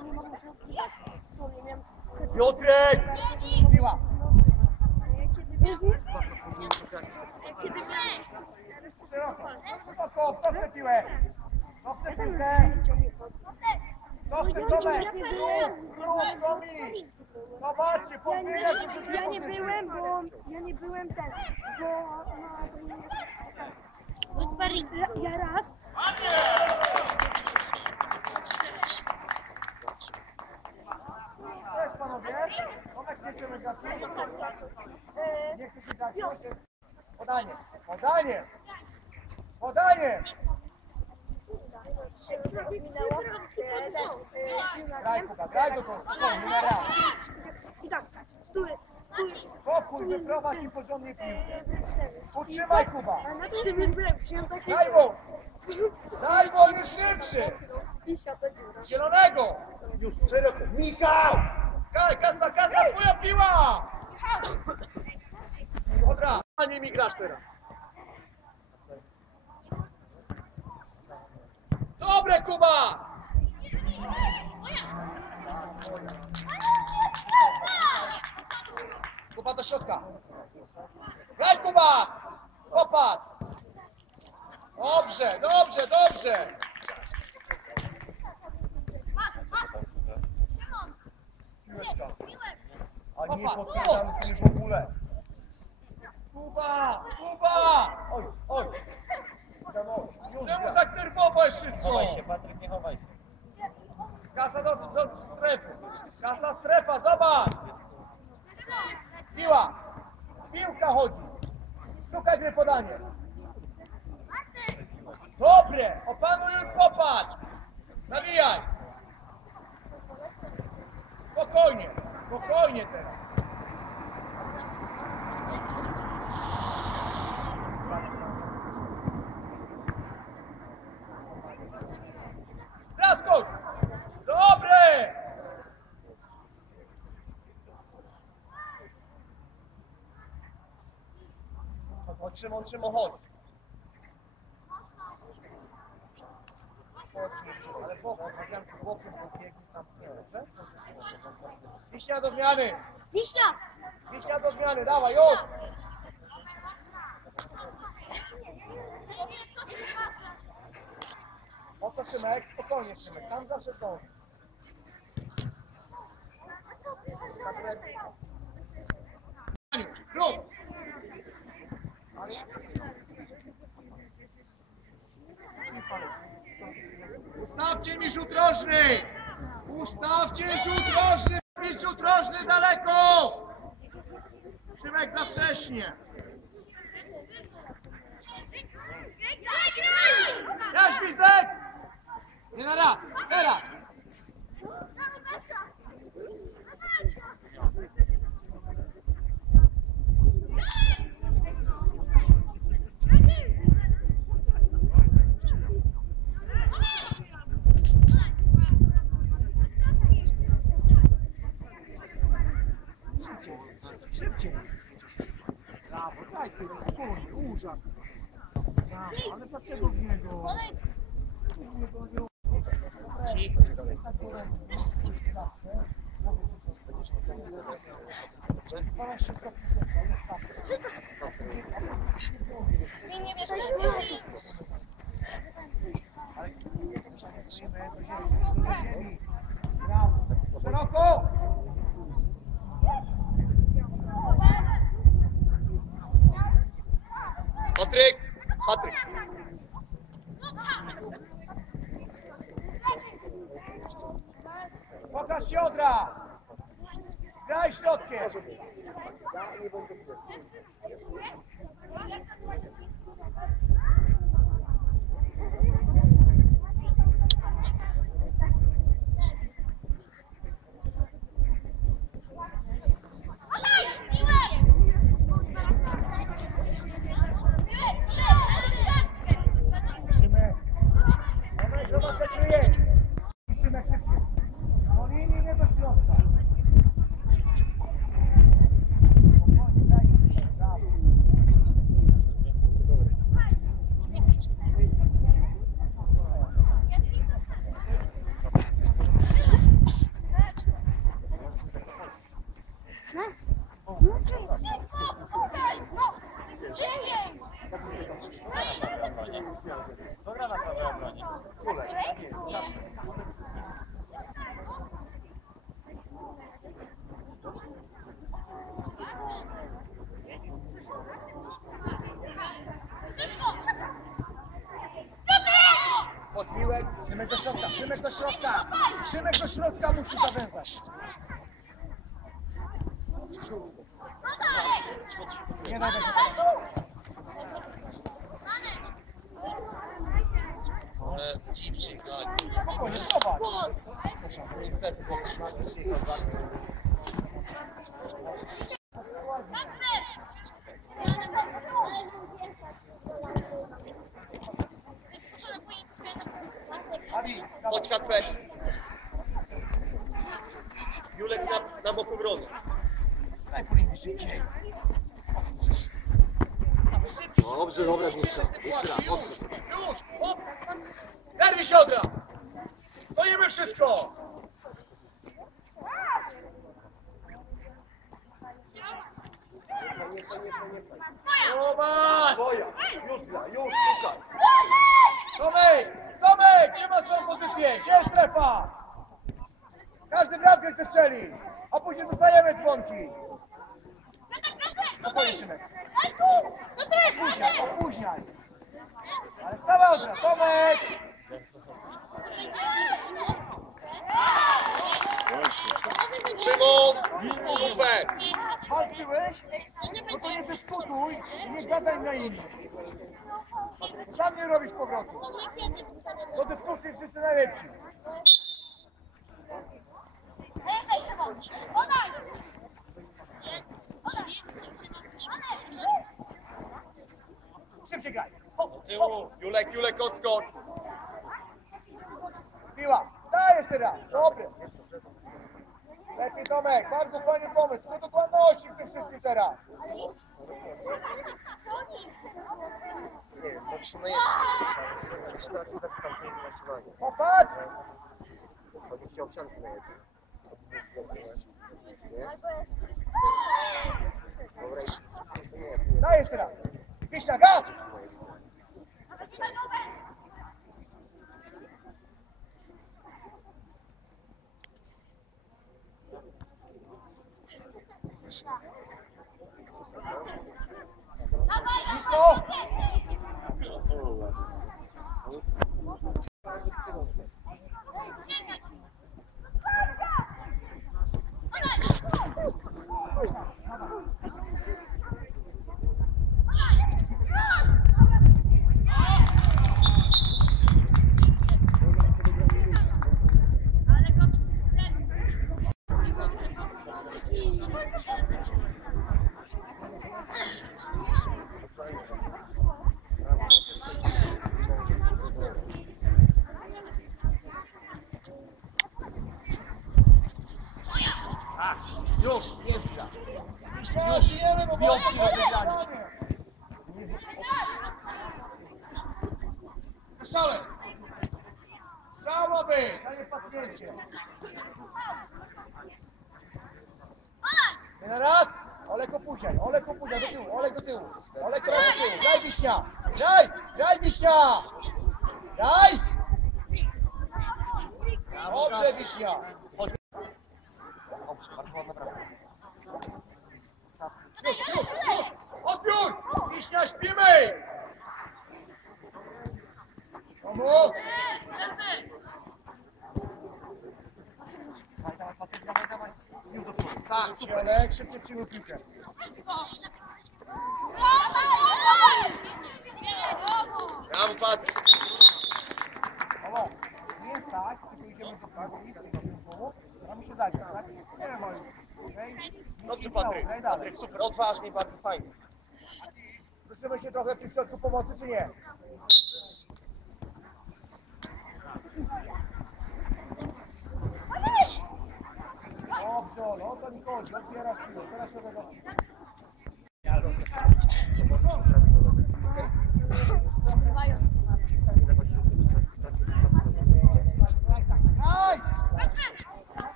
to nie odzywać. Co, nie wiem. Piotrek! Piła! Kiedy miałeś? Szeroko! Szeroko! Kto chce piłę? Chce piłkę? Rób, Tomi! Zobaczcie, podbiegać ja nie byłem, bo ja nie byłem ten, bo Bo na, ja raz nie chcecie gasić? Podanie! Podanie! Podanie! Daj Kuba, daj go to, na raz. i tak, tu, tu, Spokój, wyprowadź i porządnie piłkę. Utrzymaj Kuba! jest. Daj mu! Daj mu, jest szybszy! Zielonego! Już szeroko. Michał! Kaj, kasa, kasa, twoja piła! Dobra, a nie mi grasz teraz. Dobre, Kuba! Kuba do środka. Graj, Kuba! Popatrz! Dobrze, dobrze, dobrze! A nie Popatrz, podkradamy sobie w ogóle. Kuba! Kuba! Oj, oj. Czemu gra. tak nerwowo jest wszystko? Chowaj się, Patryk, nie chowaj się. Kasa do, do strefy. Kasa strefa, zobacz! Piła! Piłka chodzi. Szukaj gry podanie. Dobre! Opanuj i popatrz! Nawijaj! Spokojnie, spokojnie teraz. Zaskocz! Dobre! Chodź, Ale bokiem, Adrianku, bokiem, bokiem, tam, nie, dobrze? Wiśnia do zmiany! Wiśnia! Wiśnia do zmiany, dawaj, już! Oto Szymek, spokojnie Szymek, tam zawsze są. Grób! Ustawcie mi rzut rożny! Ustawcie rzut rożny! Rzut rożny daleko! Szymek za wcześnie! Jaś Gwizdek! Nie na raz, teraz! Szybciej! Brawo, daj z tego spokojnie, urząd! Brawo, ale dlaczego w niego? Nie, nie wiesz, że Szeroko! Patryk! Patryk! Pokaż się odra! Graj środkiem! Szymek! Szymek, zobacz jak kryje! Szymek szybciej! Do linii, nie do środka! Spokojnie, daj się, brawo. Kto gra na prawej obronie? Kulek. Tak jest. Podbiłek, Szymek do środka, Szymek do środka, Szymek do środka musi zawęzać. Nie daj. Jezu, dziwczyk, Spokojnie, zobacz. Niestety, bo ma dzisiaj chyba. Adi, Chodź Kacper. Julek na, na boku powinien szybciej. Dobrze, dobra, Górka. Jeszcze raz, odskocz. Już, hop. Nerwy się odra. Stoimy wszystko. Zobacz. Twoja. Już, gra, już, szukaj. Tomek, Tomek, nie ma swoją pozycję. Gdzie jest strefa? Każdy strzelić. A później dostajemy dzwonki. Spokojnie, Szymek. Opóźniaj, opóźniaj. Ale stawaj odra, Tomek. Szymon! Super! Walczyłeś? No to nie dyskutuj i nie gadaj na innych. Sam nie robisz powrotu. Do dyskusji wszyscy najlepsi. Szybciej graj. Hop. Tyłu! Julek, Julek, odskocz! Piła. Daj jeszcze raz. Dobry. Lepiej Tomek. Bardzo fajny pomysł. Do dokładności w tym wszystkim teraz. Nie wiem, zatrzymaj. Ja się teraz nie zapytam, co jest zatrzymanie. Popatrz. Chodzi ci o owsiankę na jednym. Daj jeszcze raz. Wiśnia, gaz. Blisko. Już, jest gra. Już. Żyjemy, bo Dwie wolno opcje do wygrania. Słyszałem. Strzała być, a nie pacjencie. Jeden raz. Olek opóźniaj, Olek opóźniaj, do tyłu, Olek do tyłu. Olek teraz do tyłu. Daj Wiśnia. Daj, daj Wiśnia. Daj. Dobrze Wiśnia. Dobrze, bardzo ładna bramka. Odbiór. Wiśnia śpimy. Dawaj, dawaj, Patryk, dawaj, dawaj. Już do przodu. Tak, super. Olek, szybciej przyjmuj piłkę. Brawo, Patryk! Halo, nie jest tak, tylko idziemy do nie chcę do mamy się zagrać, tak? Nie wiem, ale okej? Dobrze, I Patryk. Patryk, super, odważnie, bardzo fajnie. Słyszymy się trochę przy środku pomocy, czy nie? Dobrze, no to mi chodzi, odbierasz piłę, teraz się tego...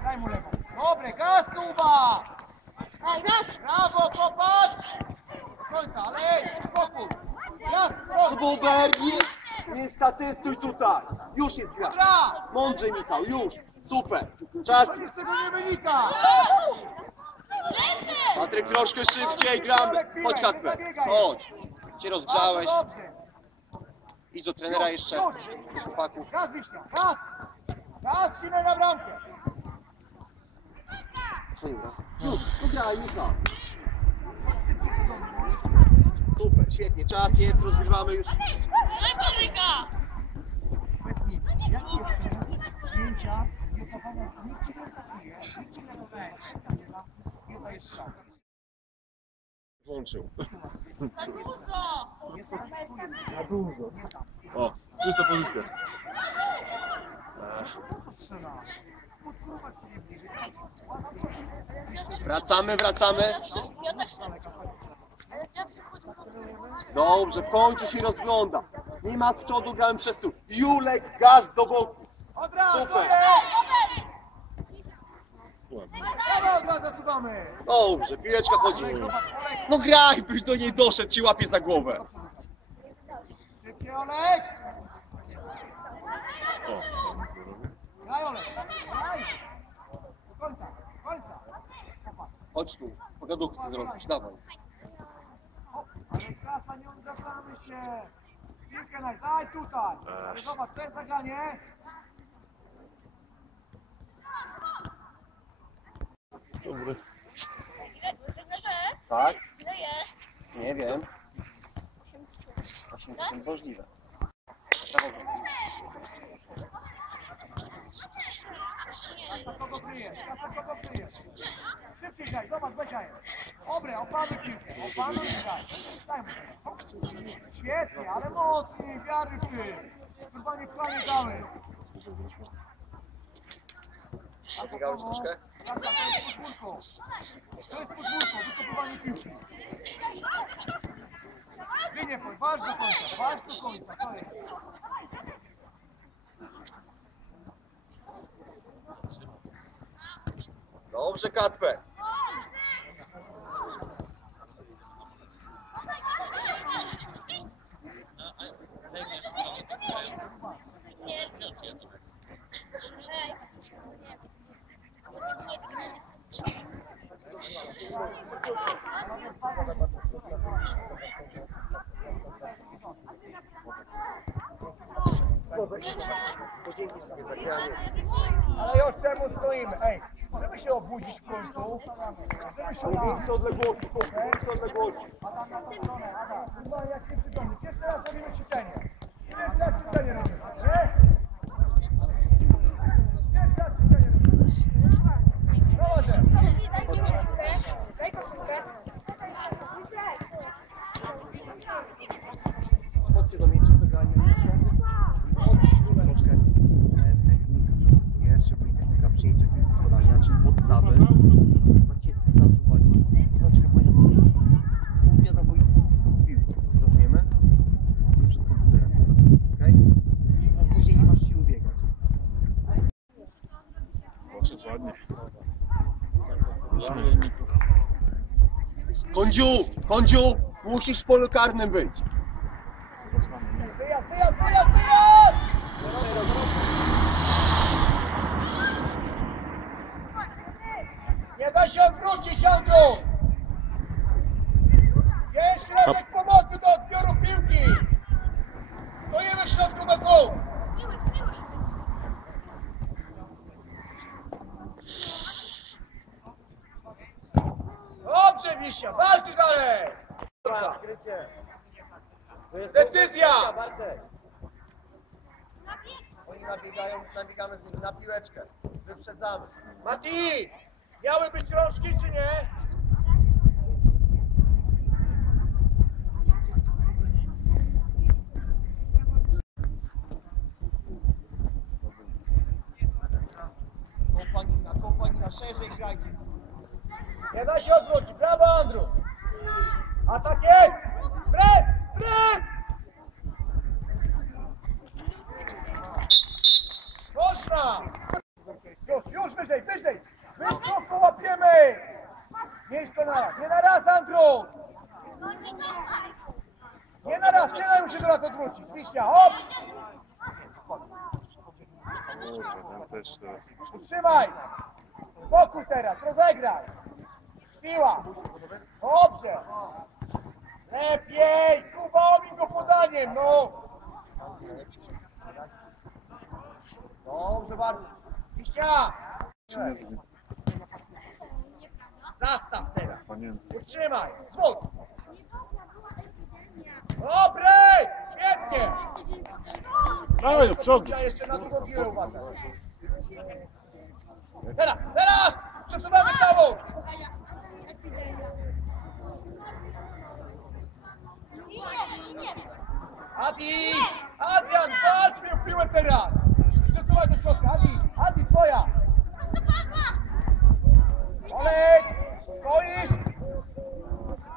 Graj mu lewą. Dobre, gaz, Kuba! Brawo, popatrz! Końca, ale spokój! Jasny, spokój! Buber, nie! Nie statystuj tutaj. Już jest gra. Mądrze, Michał, już. Super. Czas. Nic z tego nie wynika! Patryk, troszkę szybciej gramy. Chodź, Kacper. Chodź. Cię rozgrzałeś. Idź do trenera jeszcze. Do chłopaków. Gaz, Wiśnia, gaz! Gaz, na bramkę! Już, tu graj, Michał. Super, świetnie. Czas jest, rozgrywamy już. Powiedz cel przyjęcia i opakowania? Nikt ci nie atakuje, nikt ci nie dodaje. Nie. Włączył. Za dużo! Na. Nie. O, czysta pozycja. Po co strzela? Podpróbować sobie bliżej. Łatwiej. Wracamy, wracamy. Ja tak. Dobrze, w końcu się rozgląda. Nie ma z przodu, grałem przez tu. Julek, gaz do boku. Od razu! Super. Dobrze, piłeczka chodzi. No graj, byś do niej doszedł, ci łapie za głowę. szybciej Olek! O. Graj Olek, graj! Do końca, do końca! Popatrz. Chodź tu, chcę zrobić, dawaj. Ale klasa, nie oddawamy się! Piłkę naj, daj tutaj! Ale zobacz, to jest zagranie! Dobry. Trenerze, Tak? ile jest? Nie wiem. 8 możliwe. Brawo, Kasa kogo kryje, kasa kogo kryje! Szybciej graj, zobacz, Besia jest! Dobre, opanuj piłkę, opanuj i graj! Daj mu teraz, hop. Świetnie, ale mocniej, wiary w ty! Chyba nie planie dały! Kasa Biegałeś kogo? troszkę? Kasa, to jest podwórko! To jest podwórko, wykopywanie piłki! Ty nie pójdź, walcz do końca, walcz do końca, to jest! Dobrze, Kacper. Podzięki sobie za granie. Ale już czemu stoimy? Ej, żeby się obudzić w końcu, żeby się obudzić. Odległości, większe odległości. Adam na tą stronę, Adam. Chyba jak. Pierwszy raz robimy ćwiczenie. Pierwszy raz ćwiczenie robimy, nie? Pierwszy raz ćwiczenie robimy. No może. Daj koszulkę. Chodźcie do mnie, czy granie. Troszkę e, technika jest, żeby technika przyjęcia piłki podania, czyli podstawy. Macie zasuwać. Znaczka powinna być południa na boisku z piłką. Rozumiemy? Nie przed komputerem. Okej? A później nie masz siły biegać. Poszedł ładnie. Ładnie. Kądziu! Kądziu! Musisz w polu karnym być. Wyjazd, wyjazd, wyjazd, wyjazd! Nie da się odwrócić, Andrew! Jest środek pomocy do odbioru piłki! Stoimy w środku do gół! Wiśnia, walczy dalej! Decyzja! Oni nabiegają, nabiegamy z nimi na piłeczkę. Wyprzedzamy. Mati! Miały być rączki, czy nie? Kompanina, kompanina, szerzej grajcie. Nie da się odwrócić. Brawo, Andrew! A tak jest! Pres! Pres! Można! Już, już wyżej, wyżej! Wysoko łapiemy! Miejsce na raz. Nie na raz, Andrew! Nie na raz, nie daj mu się do nas odwrócić. Wiśnia, hop! Utrzymaj! Spokój teraz, rozegraj! Piła! Dobrze! Lepiej! Kuba, omin go podaniem, no! Dobrze bardzo. Wiśnia! Zastaw teraz. Utrzymaj! Zwód! Dobry! Świetnie! Dawaj do przodu. Ja jeszcze na drugą piłę uważaj. Teraz, teraz! Przesuwamy całą! Adi! Adrian, walcz mnie w piłę teraz! Przesuwaj do środka, Adi! Adi, twoja! Olek! Stoisz!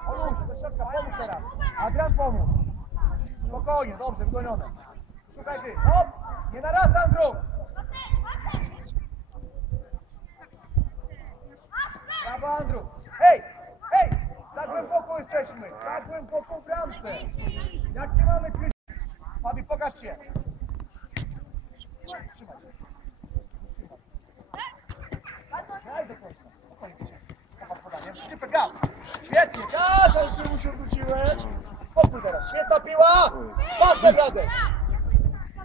Pomóż, do środka, pomóż teraz! Adrian, pomóż! Spokojnie, dobrze, wgonione. Szukaj ty, hop! Nie na raz, Andrew! Brawo, Andrew! Hej! Hej! Za głęboko jesteśmy! Za głęboko w bramce! Jak nie mamy kryć? Fabi, pokaż się! Trzymaj. Daj do końca. Spokojnie. Gaz. Świetnie. Gaz, ale się mu się wróciłem. Spokój teraz. Świetna piła. Pasem Radek.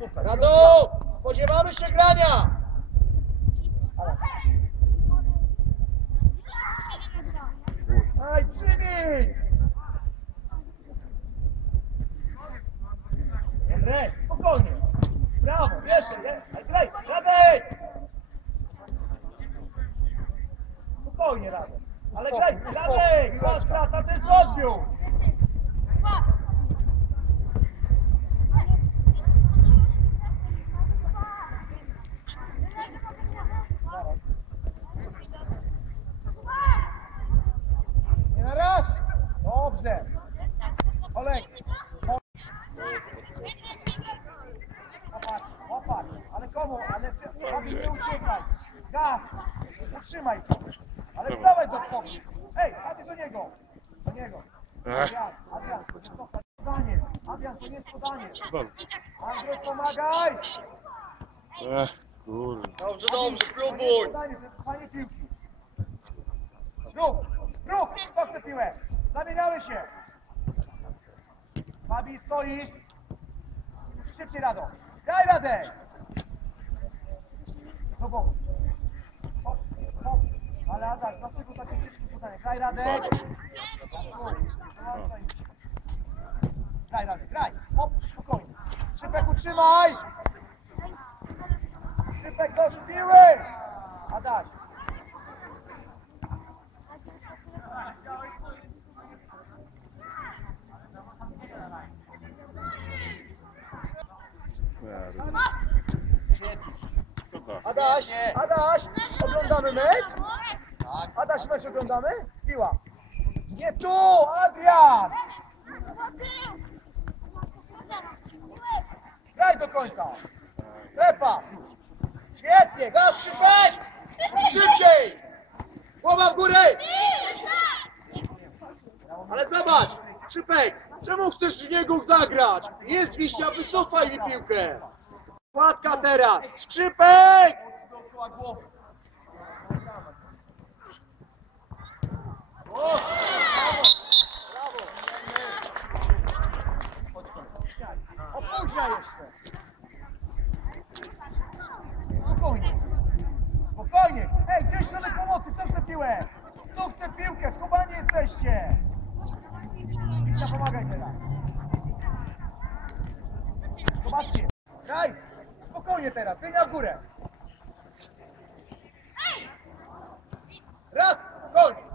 Super. Radu, spodziewamy się grania. Ale- Aj, przyjmij. Dobre, spokojnie. Brawo, jeszcze, nie? Aj, graj, Radek. Spokojnie, Radek. Ale graj, Radek, masz krata, to jest odbiór. Nie na raz. Dobrze. Olek. po- Popatrz, popatrz. Ale komu? Ale ty, Fabi, nie uciekaj. Gaz. Utrzymaj to. Ale dawaj do przodu. Ej, a ty do niego. Do niego. Adrian, Adrian, to nie jest podanie. Adrian, to nie jest podanie. Dobra. Andrzej, pomagaj. Ech, kurwa. Dobrze, dobrze, To nie jest podanie, to jest trwanie piłki. Rób, rób, co chce piłę. Zamieniamy się. Fabi, stoisz. Szybciej, Rado. Daj radę. Do boku. Adaś, dlaczego takie ciężkie podanie? Graj radę. Graj radę, graj. Hop, spokojnie. Szybek utrzymaj. Szybek do piły. Adaś. Tak. Adaś, Adaś, oglądamy mecz? Adaś, mecz oglądamy? Piła. Nie tu, Adrian! Graj do końca. Trepa. Świetnie, gaz, szybek! Szybciej! Głowa w górę! Ale zobacz, Szypek, czemu chcesz w niego zagrać? Jest Wiśnia, wycofaj mi piłkę. Kładka teraz, Skrzypek! O, brawo, brawo. Opóźnia jeszcze. Spokojnie. Spokojnie. Ej, gdzieś środek pomocy, kto chce piłę? Kto chce jesteście. Wiśnia, pomagaj teraz. Zobaczcie. Graj. Spokojnie teraz, dynia w górę. Raz, spokojnie.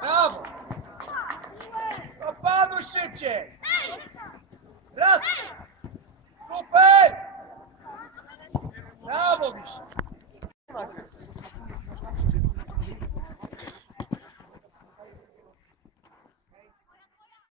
Brawo. To panu szybciej. Raz. Super. Brawo, Wiśnia.